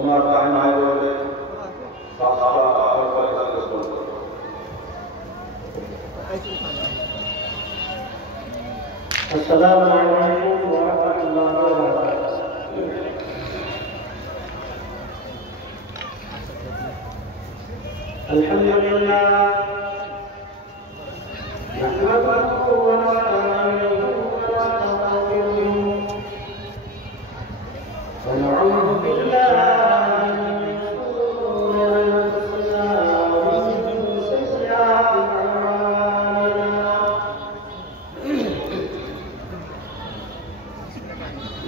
उमर कायम आए हुए साहबा और अस्सलामु अलैकुम व रहमतुल्लाहि व बरकातुहू। अल्हम्दुलिल्लाह नहमदुहु व नस्तईनुहु व नस्तगफिरुहु व नऊज़ु बिल्लाहि मिन शुरूरि अंफुसिना व मिन सय्यिआति अअमालिना।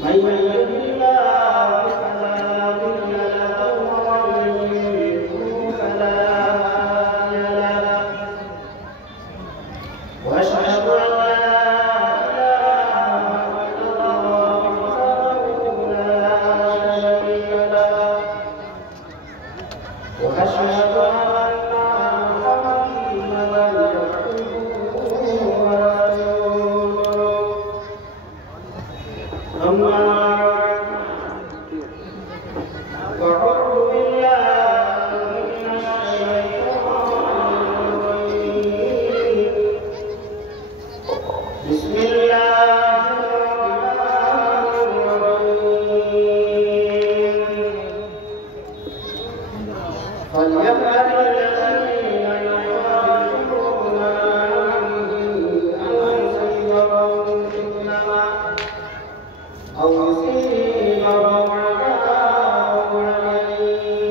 मन यहदिल्लाहु फला मुضل له वमन युضلल फला हादिय له। وأشهد أن لا إله إلا الله وحده لا شريك له وأشهد أن محمدا عبده ورسوله. أما بعد فأعوذ بالله من الشيطان الرجيم. بسم الله الرحمن الرحيم. فليحذر الذين يخالفون عن أمره أن تصيبهم فتنة أو يصيبهم عذاب أليم.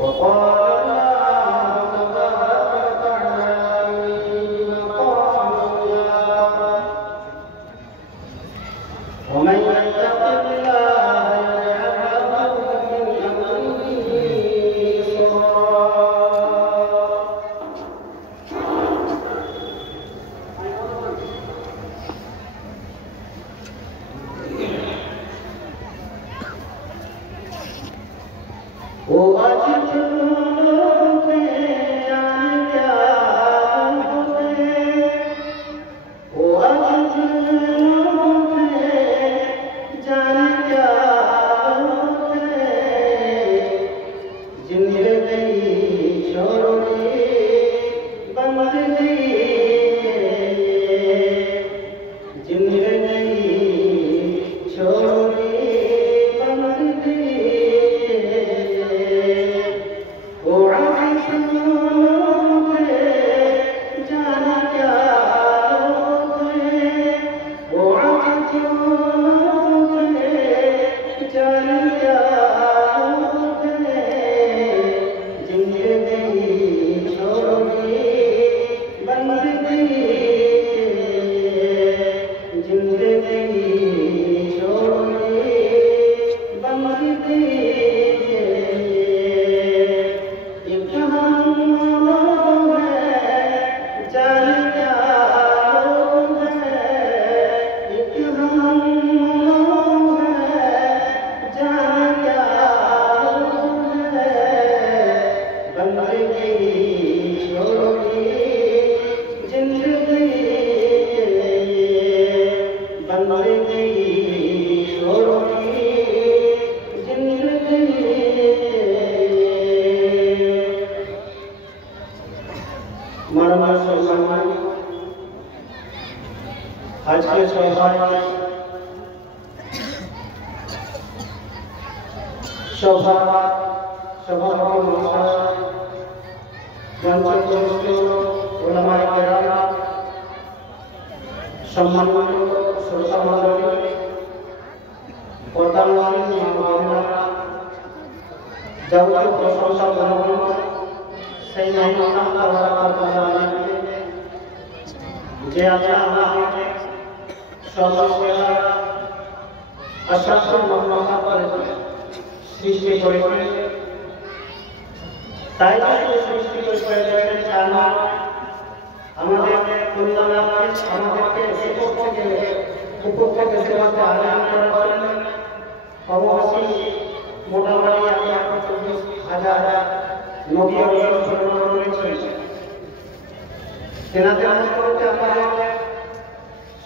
وقال الله تبارك وتعالى في مقام الله: ومن يتق الله يجعل له من أمره يسرا.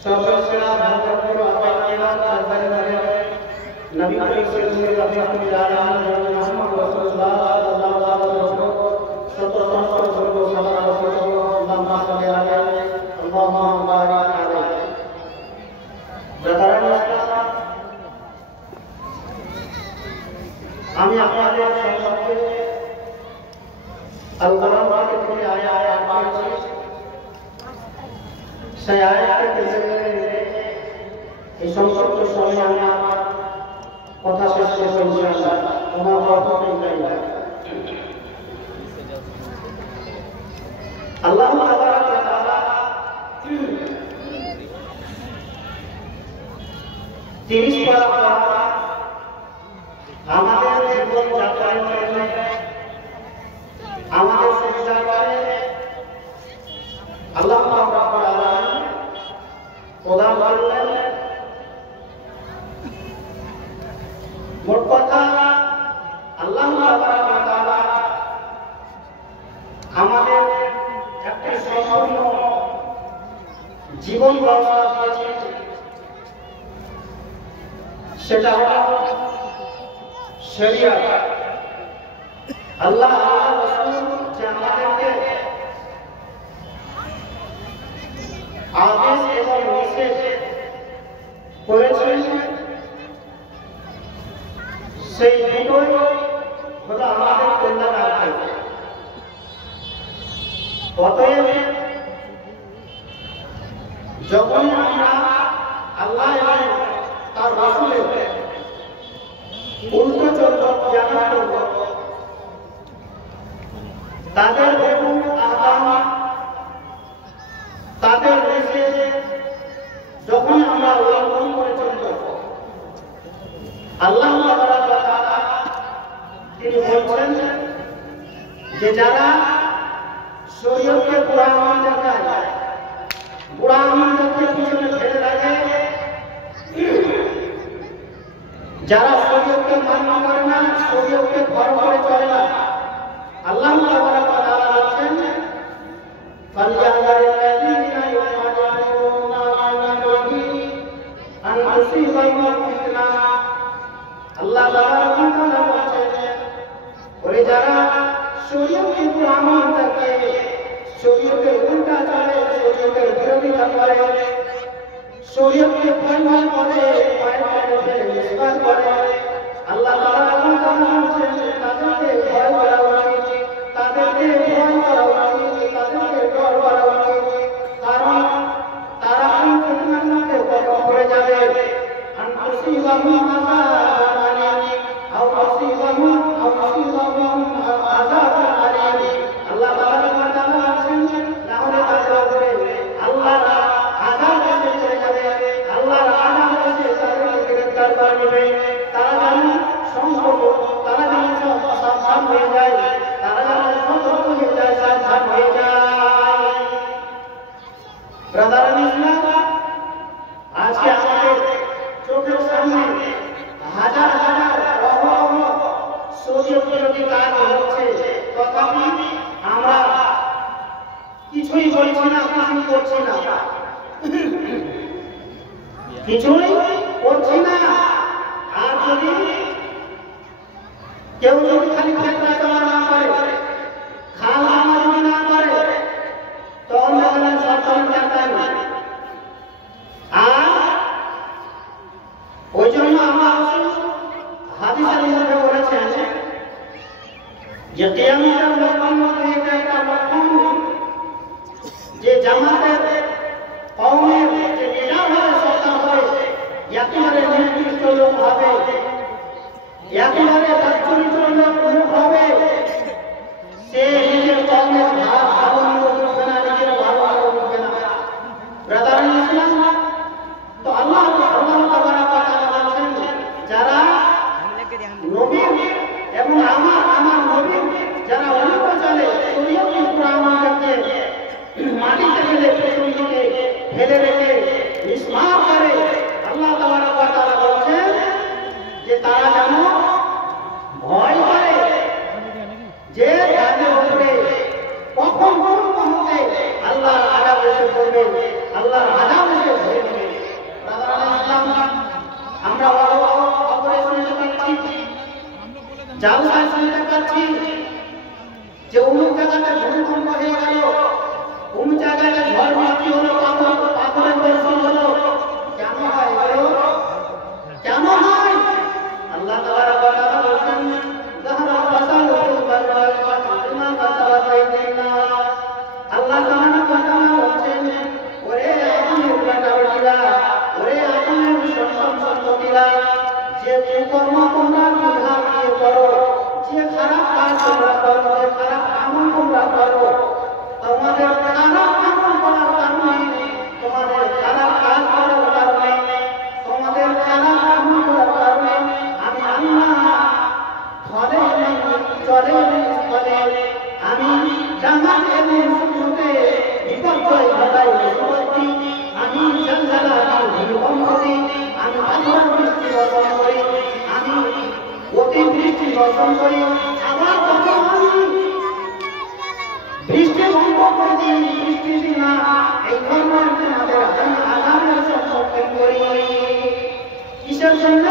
Sosok secara नबी करीम सल्लल्लाहु अलैहि वसल्लम रसूलुल्लाह सल्लल्लाहु अलैहि वसल्लम सल्लल्लाहु अलैहि वसल्लम अल्लाहुम्मा बारिक अलैहि ব্রাদার আমি আপনাদের সম্পর্কে আল কোরআন থেকে যে আয়াত পাঠ করেছি সেই আয়াতকে এই সংক্ষিপ্ত সময়ে আমি আমার কথা শেষ করব ইনশাআল্লাহ। আমার কথা ইনশাআল্লাহ আল্লাহ তাবারাক ওয়া তাআলা 30 পারা আমাদের জীবন যাত্রার জন্য আমাদের সুবিধা করে আল্লাহ রাব্বুল আলামিন প্রদান করলেন। মোট কথা আল্লাহ তাআলা আমাদের একটা সম্পূর্ণ জীবন ব্যবস্থা দিয়েছে, সেটা হলো শরিয়াত। আল্লাহ রাসূল যে আমাদেরকে আদেশ এবং নিষেধ করেছেন সেই দুটোই হলো আমাদের কল্যাণার্থে। অতএব যখন আমরা আল্লাহ এবং তার রাসূলের উল্টো চলব, জ্ঞান করব, তাদের হুকুম আহকাম তাদের নিষেধ যখন আমরা উল্লঙ্ঘন করে চলব, আল্লাহ তাবারাক ওয়া তাআলা তিনি বলছেন যে যারা শরীয়তকে বুড়া আঙুল দেখায়, বুড়া আঙুলকে পিছনে ফেলে রাখে, যারা শরীয়তকে মান্য করে না, শরীয়তকে ফলো করে চলে না, আল্লাহ তাবারাক ওয়া তাআলা বলেন ফালইয়াহযারিল্লাযীনা ইউখালিফুনা আন আমরিহি আন তুসিবাহুম ফিতনাহ। আল্লাহ তাবারাক ওয়া তাআলা বলেন ওরে যারা শরীয়তকে আমল করে, শরীয়তের উল্টা চলে, শরীয়তের বিরোধিতা করে, শরীয়তকে খণ্ডন করে, মিসকাত করে, আল্লাহ তাআলা বলেন তাদেরকে ভয় করা উচিত, তাদেরকে ভয় করা উচিত, তাদেরকে ডর করা উচিত, কারণ তারা ফিতনার মধ্যে পড়ে যাবে। আন তুসিবাহুম আযাবুন আলীম আও তুসিবাহুম আযাবুন আলীম। আল্লাহ তাবারাক ওয়া তাআলা বলেন তাহলে তাদের উপরে আল্লাহর আযাব এসে পড়ে যাবে, আল্লাহর আযাব এসে তাদেরকে গ্রেফতার করে নেবে। তারা যেন সংকট, তারা যেন সাবধান হয়ে যায়, তারা যেন সতর্ক হয়ে যায়, সাবধান হয়ে যায়। ব্রাদার ইসলাম, আজকে আমাদের চোখের সামনে হাজার হাজার অহরহ শরীয়ত বিরোধী কাজ হচ্ছে, তথাপি আমরা কিছুই বলছি না, কিছুই করছি না, কিছুই করছি না। আর যদি কেউ যদি খালি ফেতরা জমা না করে, খাল জমা যদি না করে, তখন দেখলেন সরকারি ডাক্তার। আর ওই জন্য আমার হাদিসের মধ্যে বলেছেন যে কিয়ামতের লক্ষণ মধ্যে এটা একটা লক্ষণ যে জামাতের কওমের যে লিডার হবে, সরকার হবে, একেবারে নির্দিষ্ট লোক হবে, একেবারে তাৎপর্য লোক হবে। সে নিজের কওমের ভালো মন্দ বুঝবে না, নিজের ভালো মন্দ বুঝবে না। ব্রাদার ইসলাম, তো আল্লাহ তাবারাক ওয়া তাআলা বলেন যারা নবীর এবং আমার নবীর যারা অনুসরণ চলে, জালসা শুনতে পাচ্ছি যে অমুক জায়গাতে ভূমিকম্প হয়ে গেল, অমুক জায়গায় ঝড় বৃষ্টি হলো, পাথরের বর্ষণ হলো। কেন হয় এগুলো? কেন হয়? আল্লাহ তাবারাক ওয়া তাআলা বলেন, যাহারা ফাসাদু ফিল বাররি ওয়াল বাহরি বিমা কাসাবাত আইদিন নাস। আল্লাহ তাবারাক ওয়া তাআলা বলেন, ওরে আদমের বেটারা, ওরে আদমের সন্তানেরা, যে কুকর্ম তোমরা বিধান দিয়ে করো, যে খারাপ কাজ তোমরা করো, যে খারাপ আমল তোমরা করো, তোমাদের খারাপ আমল করার কারণে, তোমাদের খারাপ কাজ করার কারণে, তোমাদের খারাপ আমল করার কারণে আমি আল্লাহ ফলে আমি জান্নাত এবং সুখতে বিপর্যয় ঘটাই। আমি জালজালা ভূমিকম্প দিই, আমি পাথর বৃষ্টি বর্ষণ করি, আমি অতিবৃষ্টি বর্ষণ করি, আবার কখন আমি বৃষ্টি বন্ধ করে দিই, বৃষ্টি দিই না। এই ধরনের তোমাদের আমি আযাবের সম্মুখীন করি। কিসের জন্য?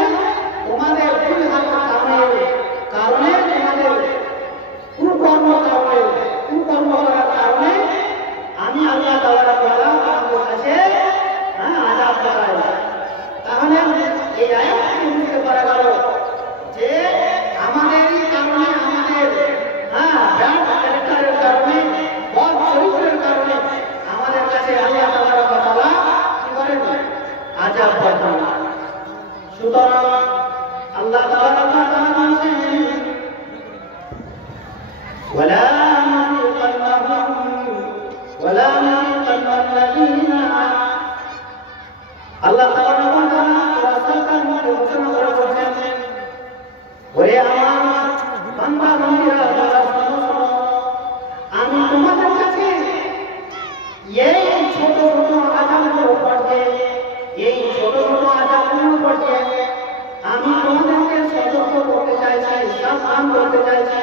তোমাদের ভুল কামের কারণে, তোমাদের কুকর্ম করার কারণে আমি আল্লাহ তাবারাক ওয়া তাআলা তোমাদের কাছে আযাব করাই। তাহলে এই আয়াত থেকে বুঝতে পারা গেল যে আমাদেরই কারণে, আমাদের ব্যাড ক্যারেক্টারের কারণে, বদ চরিত্রের কারণে আমাদের কাছে আল্লাহ তাবারাক ওয়া তাআলা কি করেন? আযাব পাঠান। সুতরাং আল্লাহ তাবারাক ওয়া তাআলা বলেন, ওয়ালা নযীকান্নাল্লাযীনা। আল্লাহ তাবারাক ওয়া তাআলা রাসূলের মধ্যে ঘোষণা করে বলেন, ওরে আমার বান্দা বান্দীরা, যারা শোনো, আমি তোমাদের কাছে এই ছোট ছোট আযাবগুলো পাঠিয়ে, এই ছোট ছোট আযাবগুলো পাঠিয়ে আমি তোমাদেরকে সতর্ক করতে চাইছি, সাবধান করতে চাইছি।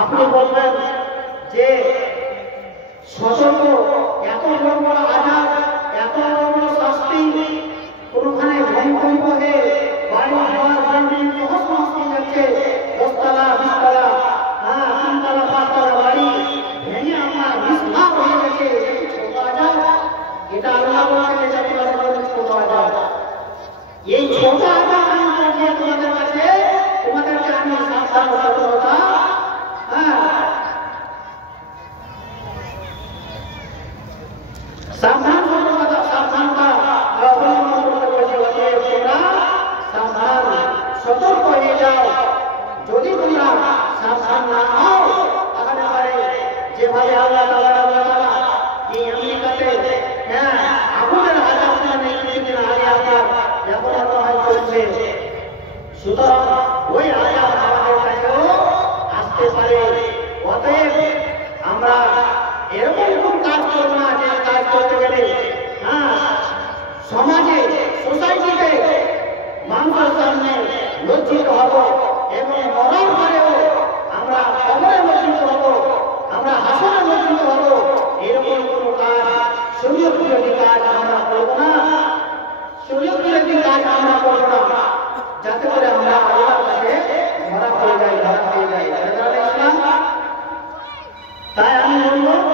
আপনি বলবেন যে সতর্ক, এত বড় বড় আযাব, এত বড় বড় শাস্তি, কোনখানে ভূমিকম্প হয়ে বাড়ি ঘর বিল্ডিং সমস্ত নষ্ট হয়ে যাচ্ছে, 10 তলা 20 তলা 3 তলা 5 তলা বাড়ি ভেঙে আমার নিষ্পাপ হয়ে গেছে। ছোট আযাব? এটা আল্লাহ বলেছেন এটা তোমাদের ছোট আযাব। এই ছোট আযাব আমি পাঠিয়ে তোমাদের কাছে, তোমাদেরকে আমি সাবধান সতর্কতা সতর্ক হয়ে যাও। যদি তোমরা সাবধান না হও, তাহলে পারে যেভাবে আল্লাহ তাবারাক ওয়া তাআলা এই আমেরিকাতে আগুনের আযাব নেই কিছুদিন আগে আপনার ব্যবহার হয় চলছে, সুতরাং ওই আযাব আমাদের কাছেও আসতে পারে। অতএব আমরা এরকম কোন কাজ করব না যে কাজ করতে গেলে সমাজে, সোসাইটিতে মানুষের সামনে লজ্জিত হব এবং মরার পরেও আমরা কবরে লজ্জিত হব, আমরা হাসরে লজ্জিত হব। এরকম কোন কাজ, শরীয়ত বিরোধী কাজ আমরা করব না, শরীয়ত বিরোধী কাজ আমরা করব না, যাতে করে আমরা আল্লাহর কাছে ধরা পড়ে যাই। ইসলাম তাই আমি বলব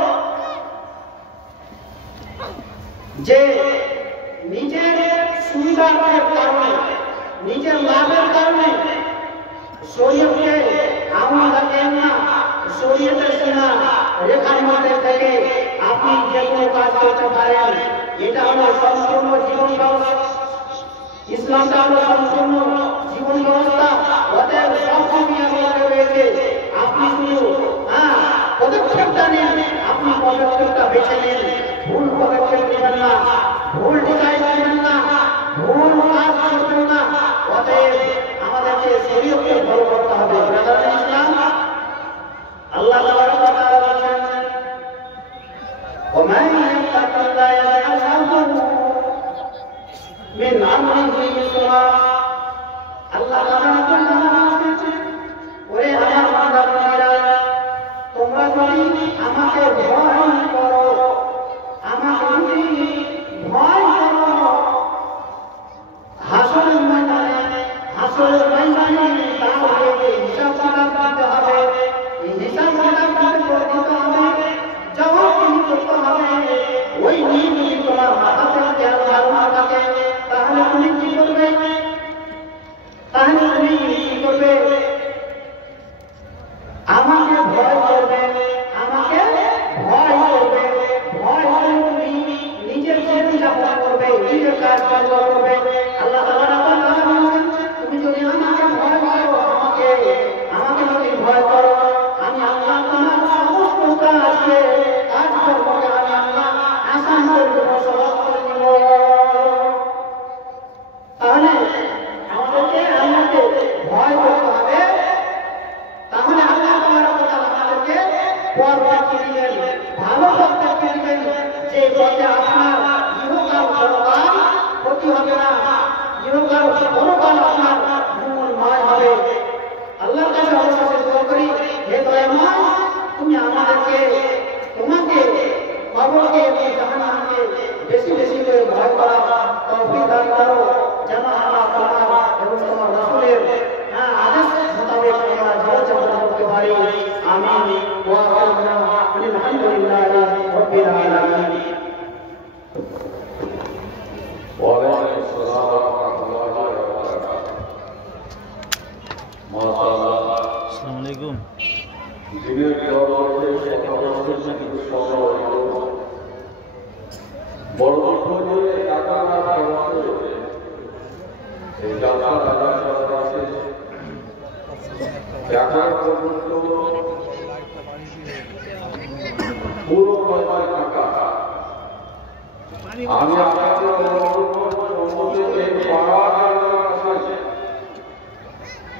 যে নিজের সুবিধার কারণে, নিজের লাভের কারণে শরীয়তকে আমল রাখেন না। শরীয়তের সীমা রেখার মধ্যে থেকে আপনি যে কোনো কাজ করতে পারেন। এটা হলো সম্পূর্ণ জীবন ব্যবস্থা। ইসলামটা হলো সম্পূর্ণ জীবন ব্যবস্থা। অতএব সব কিছু রয়েছে, আপনি শুধু পদক্ষেপটা নেন, আপনি পদক্ষেপটা বেছে নেন। ভুল পদক্ষেপ নেবেন না, ভুল ডিজাইন নেবেন না, ভুল কাজ করবেন না। অতএব আমাদেরকে শরীয়তকে ফলো করতে হবে। ব্রাদার ইসলাম, আল্লাহ তাবারাক ওয়া তাআলা বলেন, ওয়া মান ইয়াত্তাকিল্লাহ ইয়াজআল লাহু মিন আমরিহি ইসরা। আল্লাহ তাবারাক ওয়া তাআলা বলেন, ওরে আমার বান্দারা, তোমরা যদি আমাকে ভয় করো, আমাকে যদি ভয় করো, হাসরের ময়দানে তাহলে হিসাব আমাদেরকে আল্লাহকে ভয় করতে হবে, তাহলে আল্লাহ আমাদেরকে পথ দেখিয়ে দিবেন, ভালো পথ দেখিয়ে দিবেন, যে পথে আপনার ইহকাল পরকাল ক্ষতি হবে না, ইহকাল পরকাল আপনার মঙ্গলময় হবে। আল্লাহর কাছে অবশেষে দোয়া করি, হে দয়াময়, তুমি আমাদেরকে তোমাকে কবরকে এবং জাহান্নামকে বেশি বেশি করে ভয় করা তৌফিক দান করো, যেন আমরা তোমার এবং তোমার রাসূলের আদেশ মোতাবেক আমরা জীবনযাপন করতে পারি। আমিন। ওয়া আলহামদুলিল্লাহি রাব্বিল আলামিন। ওয়া আলাইকুম আসসালাম ওয়া রাহমাতুল্লাহি ওয়া বারাকাতুহু। মাশাআল্লাহ। আসসালামু আলাইকুম। দিনের দরবারে বড় বড় টাকা না খরচ করে এই যাত্রা আছে টাকা পর্যন্ত পুরো পরিমাণ টাকা আমি আপনাদের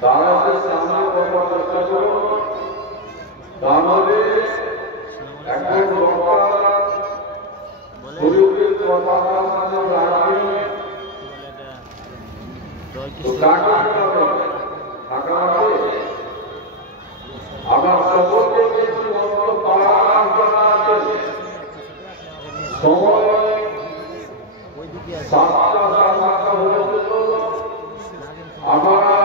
তারা সামনে করবার চেষ্টা করুন। তাহলে একজন শরীরের কথা রাখবেন, আমার সকলকে কিছু সময় 7টা হয়েছিল। আমরা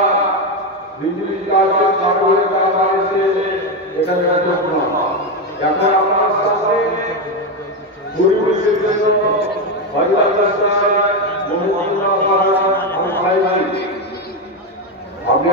বিজলি কাজের কারণে তারা এসে এখানে এখন আপনার সাথে পরিবেশের জন্য আপনি